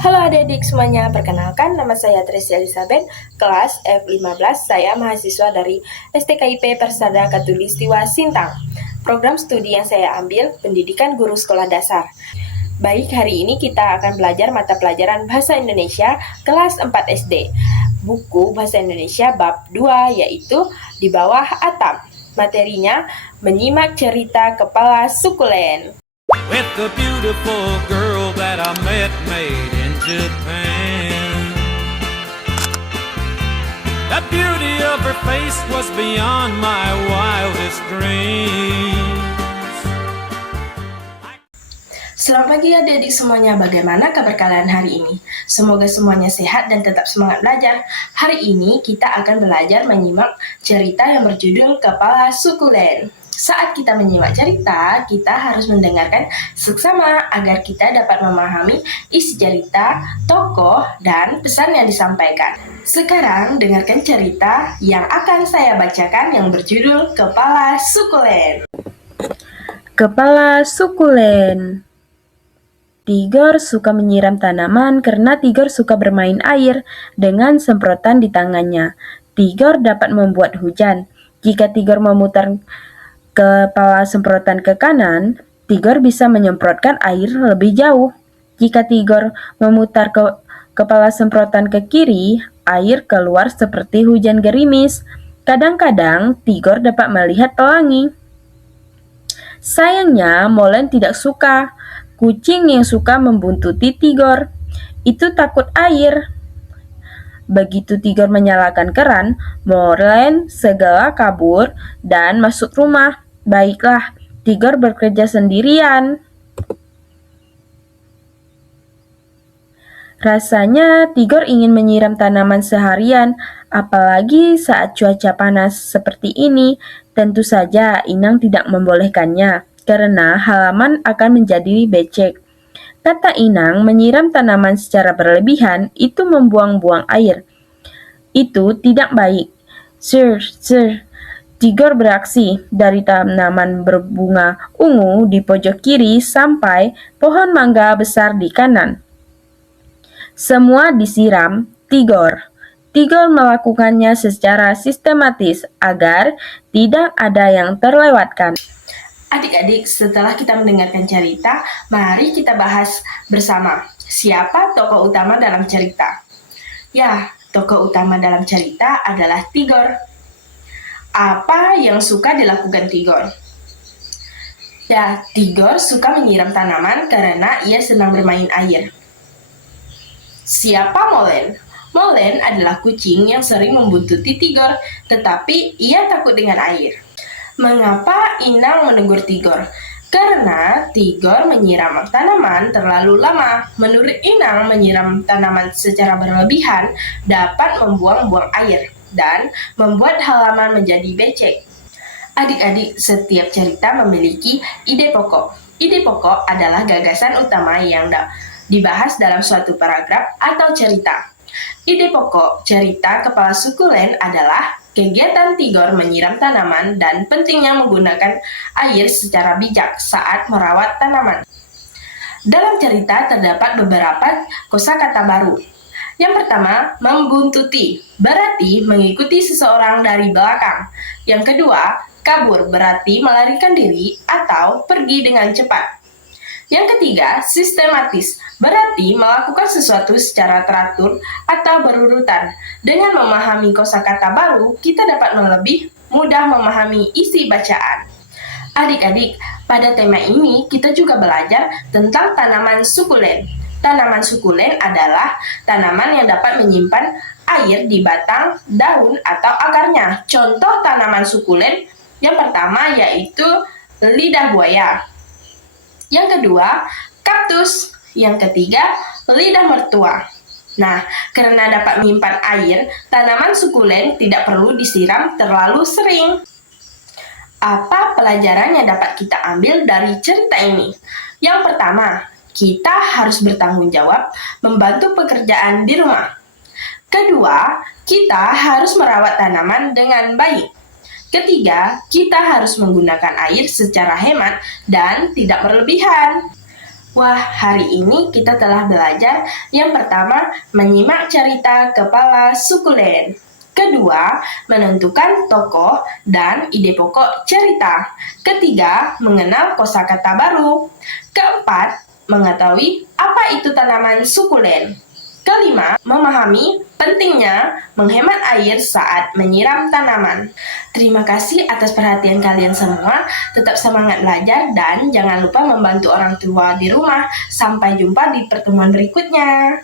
Halo adik-adik semuanya, perkenalkan nama saya Tracy Elizabeth, kelas F15, saya mahasiswa dari STKIP Persada Katulistiwa Sintang. Program studi yang saya ambil, Pendidikan Guru Sekolah Dasar. Baik, hari ini kita akan belajar mata pelajaran Bahasa Indonesia kelas 4 SD. Buku Bahasa Indonesia bab 2 yaitu Di Bawah Atap. Materinya menyimak cerita Kepala Sukulen. With the beautiful girl that I met made in Japan. The beauty of her face was beyond my wildest dreams. Selamat pagi adik-adik semuanya, bagaimana kabar kalian hari ini? Semoga semuanya sehat dan tetap semangat belajar. Hari ini kita akan belajar menyimak cerita yang berjudul Kepala Sukulen. Saat kita menyimak cerita, kita harus mendengarkan seksama agar kita dapat memahami isi cerita, tokoh, dan pesan yang disampaikan. Sekarang dengarkan cerita yang akan saya bacakan yang berjudul Kepala Sukulen. Kepala Sukulen. Tigor suka menyiram tanaman karena Tigor suka bermain air dengan semprotan di tangannya. Tigor dapat membuat hujan. Jika Tigor memutar kepala semprotan ke kanan, Tigor bisa menyemprotkan air lebih jauh. Jika Tigor memutar kepala semprotan ke kiri, air keluar seperti hujan gerimis. Kadang-kadang Tigor dapat melihat pelangi. Sayangnya, Molen tidak suka. Kucing yang suka membuntuti Tigor. Itu takut air. Begitu Tigor menyalakan keran, Molen segera kabur dan masuk rumah. Baiklah, Tigor bekerja sendirian. Rasanya Tigor ingin menyiram tanaman seharian, apalagi saat cuaca panas seperti ini. Tentu saja Inang tidak membolehkannya, karena halaman akan menjadi becek. Kata Inang, menyiram tanaman secara berlebihan itu membuang-buang air. Itu tidak baik. Sir, Tigor beraksi dari tanaman berbunga ungu di pojok kiri sampai pohon mangga besar di kanan. Semua disiram Tigor. Tigor melakukannya secara sistematis agar tidak ada yang terlewatkan. Adik-adik, setelah kita mendengarkan cerita, mari kita bahas bersama. Siapa tokoh utama dalam cerita? Ya, tokoh utama dalam cerita adalah Tigor. Apa yang suka dilakukan Tigor? Ya, Tigor suka menyiram tanaman karena ia senang bermain air. Siapa Molen? Molen adalah kucing yang sering membuntuti Tigor, tetapi ia takut dengan air. Mengapa Inang menegur Tigor? Karena Tigor menyiram tanaman terlalu lama. Menurut Inang, menyiram tanaman secara berlebihan dapat membuang-buang air dan membuat halaman menjadi becek. Adik-adik, setiap cerita memiliki ide pokok. Ide pokok adalah gagasan utama yang dibahas dalam suatu paragraf atau cerita. Ide pokok cerita Kepala Sukulen adalah kegiatan Tigor menyiram tanaman dan pentingnya menggunakan air secara bijak saat merawat tanaman. Dalam cerita terdapat beberapa kosakata baru. Yang pertama, membuntuti, berarti mengikuti seseorang dari belakang. Yang kedua, kabur, berarti melarikan diri atau pergi dengan cepat. Yang ketiga, sistematis, berarti melakukan sesuatu secara teratur atau berurutan. Dengan memahami kosakata baru, kita dapat lebih mudah memahami isi bacaan. Adik-adik, pada tema ini kita juga belajar tentang tanaman sukulen. Tanaman sukulen adalah tanaman yang dapat menyimpan air di batang, daun, atau akarnya. Contoh tanaman sukulen yang pertama yaitu lidah buaya. Yang kedua, kaktus. Yang ketiga, lidah mertua. Nah, karena dapat menyimpan air, tanaman sukulen tidak perlu disiram terlalu sering. Apa pelajaran yang dapat kita ambil dari cerita ini? Yang pertama, kita harus bertanggung jawab membantu pekerjaan di rumah. Kedua, kita harus merawat tanaman dengan baik. Ketiga, kita harus menggunakan air secara hemat dan tidak berlebihan. Wah, hari ini kita telah belajar yang pertama, menyimak cerita kepala sukulen. Kedua, menentukan tokoh dan ide pokok cerita. Ketiga, mengenal kosakata baru. Keempat, mengetahui apa itu tanaman sukulen. Kelima, memahami pentingnya menghemat air saat menyiram tanaman. Terima kasih atas perhatian kalian semua. Tetap semangat belajar dan jangan lupa membantu orang tua di rumah. Sampai jumpa di pertemuan berikutnya.